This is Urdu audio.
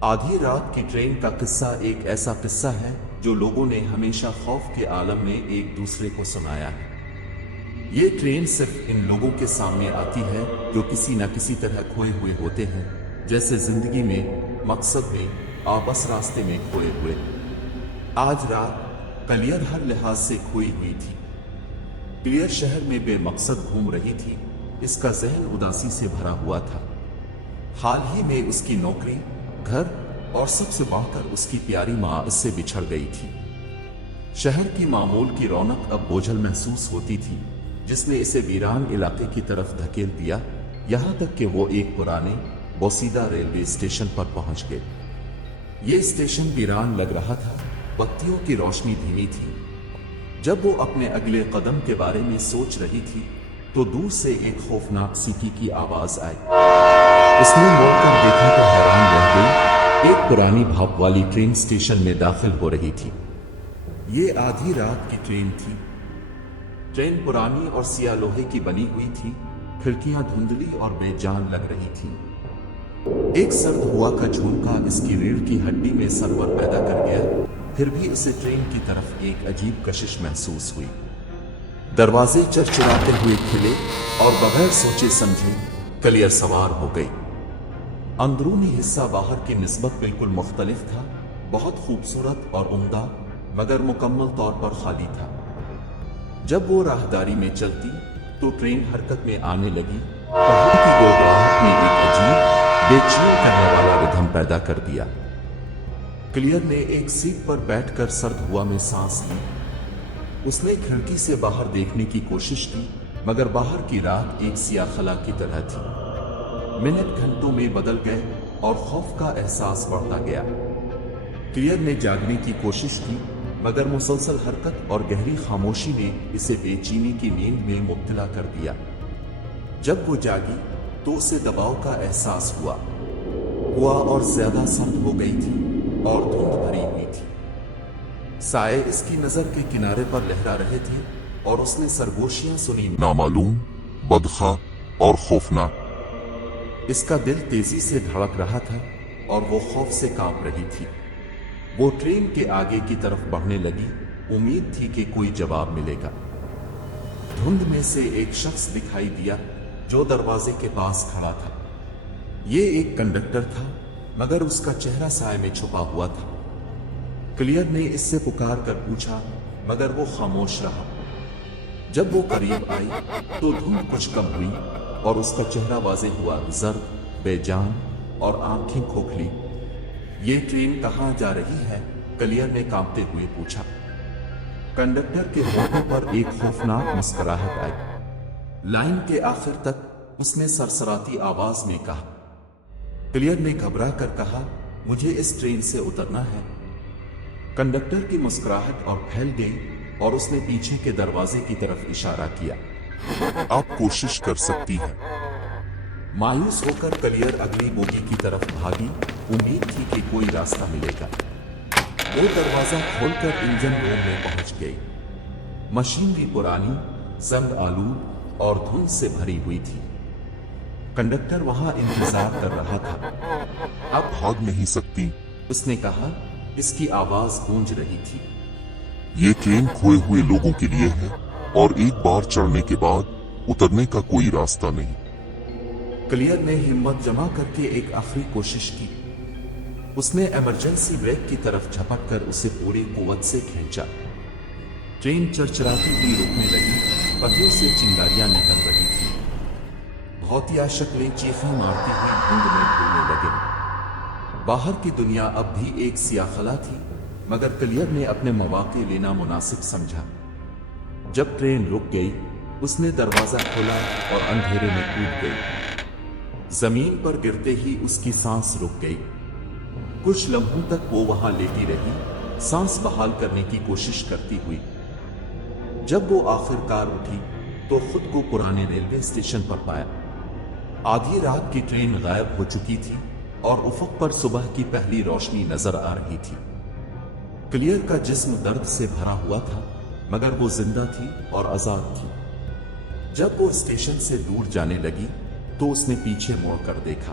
آدھی رات کی ٹرین کا قصہ ایک ایسا قصہ ہے جو لوگوں نے ہمیشہ خوف کے عالم میں ایک دوسرے کو سنایا ہے۔ یہ ٹرین صرف ان لوگوں کے سامنے آتی ہے جو کسی نہ کسی طرح کھوئے ہوئے ہوتے ہیں، جیسے زندگی میں، مقصد میں، آپس راستے میں کھوئے ہوئے۔ آج رات کلیئر ہر لحاظ سے کھوئی ہوئی تھی۔ کلیئر شہر میں بے مقصد گھوم رہی تھی، اس کا ذہن اداسی سے بھرا ہوا تھا۔ حال ہی میں اس کی نوکری، گھر اور سب سے بڑھ کر اس کی پیاری ماں اس سے بچھڑ گئی تھی۔ شہر کی معمول کی رونق اب بوجھل محسوس ہوتی تھی، جس نے اسے ویران علاقے کی طرف دھکیل دیا، یہاں تک کہ وہ ایک پرانے بوسیدہ ریلوے اسٹیشن پر پہنچ گئے۔ یہ اسٹیشن ویران لگ رہا تھا، بتیوں کی روشنی دھیمی تھی۔ جب وہ اپنے اگلے قدم کے بارے میں سوچ رہی تھی تو دور سے ایک خوفناک سیٹی کی آواز آئی۔ اس نے موڑ کر دیکھا تو حیران رہ گئی، ایک پرانی بھاپ والی ٹرین اسٹیشن میں داخل ہو رہی تھی۔ یہ آدھی رات کی ٹرین تھی۔ ٹرین پرانی اور سیاہ لوہے کی بنی ہوئی تھی، کھڑکیاں دھندلی اور بے جان لگ رہی تھیں۔ ایک سرد ہوا کا جھونکا اس کی ریڑھ کی ہڈی میں سرور پیدا کر گیا، پھر بھی اسے ٹرین کی طرف ایک عجیب کشش محسوس ہوئی۔ دروازے چرچراتے ہوئے کھلے اور بغیر سوچے سمجھے کلیئر سوار ہو گئی۔ اندرونی حصہ باہر کی نسبت بالکل مختلف تھا، بہت خوبصورت اور عمدہ، مگر مکمل طور پر خالی تھا۔ جب وہ راہداری میں چلتی تو ٹرین حرکت میں آنے لگی، پہاڑ کی گڑگڑاہٹ نے ایک عجیب، بے چین کرنے والا ردھم پیدا کر دیا۔ کلیئر نے ایک سیٹ پر بیٹھ کر سرد ہوا میں سانس لی۔ اس نے کھڑکی سے باہر دیکھنے کی کوشش کی، مگر باہر کی رات ایک سیاہ خلا کی طرح تھی۔ منٹ گھنٹوں میں بدل گئے اور خوف کا احساس بڑھتا گیا۔ کلیئر نے جاگنے کی کوشش کی، مگر مسلسل حرکت اور گہری خاموشی نے اسے بے چینی کی نیند میں مبتلا کر دیا۔ جب وہ جاگی تو اسے دباؤ کا احساس ہوا اور زیادہ سخت ہو گئی تھی اور دھند بھری ہوئی تھی۔ سائے اس کی نظر کے کنارے پر لہرا رہے تھے اور اس نے سرگوشیاں سنی، نامعلوم، بدخواہ اور خوفناک۔ اس کا دل تیزی سے دھڑک رہا تھا اور وہ خوف سے کانپ رہی تھی۔ وہ ٹرین کے آگے کی طرف بڑھنے لگی، امید تھی کہ کوئی جواب ملے گا۔ دھند میں سے ایک شخص دکھائی دیا جو دروازے کے پاس کھڑا تھا۔ یہ ایک کنڈکٹر تھا، مگر اس کا چہرہ سائے میں چھپا ہوا تھا۔ کلیئر نے اس سے پکار کر پوچھا، مگر وہ خاموش رہا۔ جب وہ قریب آئی تو دھند کچھ کم ہوئی اور اس کا چہرہ واضح ہوا، زرد، بے جان اور آنکھیں کھوکھلی۔ یہ ٹرین کہاں جا رہی ہے؟ کلیئر نے کانپتے ہوئے پوچھا۔ کنڈکٹر کے ہونٹوں پر ایک خوفناک مسکراہٹ آئی۔ لائن کے آخر تک اس نے سرسراتی آواز میں کہا۔ کلیئر نے گھبرا کر کہا، مجھے اس ٹرین سے اترنا ہے۔ کنڈکٹر کی مسکراہٹ اور پھیل گئی اور اس نے پیچھے کے دروازے کی طرف اشارہ کیا۔ آپ کوشش کر سکتی ہیں۔ مایوس ہو کر کلیئر اگلی بوگی کی طرف بھاگی، امید تھی کہ کوئی راستہ ملے گا۔ وہ دروازہ کھول کر انجن روم میں پہنچ گئی۔ مشینری پرانی، زنگ آلود اور دھند سے بھری ہوئی تھی۔ کنڈکٹر وہاں انتظار کر رہا تھا۔ اب بھاگ نہیں سکتی، اس نے کہا، اس کی آواز گونج رہی تھی۔ یہ ٹرین کھوئے ہوئے لوگوں کے لیے ہے اور ایک بار چڑھنے کے بعد اترنے کا کوئی راستہ نہیں۔ کلیئر نے ہمت جمع کر کے ایک آخری کوشش کی۔ اس نے ایمرجنسی بریک کی طرف جھپٹ کر اسے پوری قوت سے کھینچا۔ ٹرین چرچراتی ہوئی رکنے لگی، پہیوں سے چنگاریاں نکل رہی تھیں۔ بھوتیا شکلیں چیخیں مارتی ہوئی دھند میں ڈولنے لگے۔ باہر کی دنیا اب بھی ایک سیاہ خلا تھی، مگر کلیئر نے اپنے مواقع لینا مناسب سمجھا۔ جب ٹرین رک گئی، اس نے دروازہ کھولا اور اندھیرے میں کود گئی۔ زمین پر گرتے ہی اس کی سانس رک گئی۔ کچھ لمحوں تک وہ وہاں لیٹی رہی، سانس بحال کرنے کی کوشش کرتی ہوئی۔ جب وہ آخر کار اٹھی تو خود کو پرانے ریلوے اسٹیشن پر پایا۔ آدھی رات کی ٹرین غائب ہو چکی تھی اور افق پر صبح کی پہلی روشنی نظر آ رہی تھی۔ کلیئر کا جسم درد سے بھرا ہوا تھا، مگر وہ زندہ تھی اور آزاد تھی۔ جب وہ اسٹیشن سے دور جانے لگی تو اس نے پیچھے موڑ کر دیکھا۔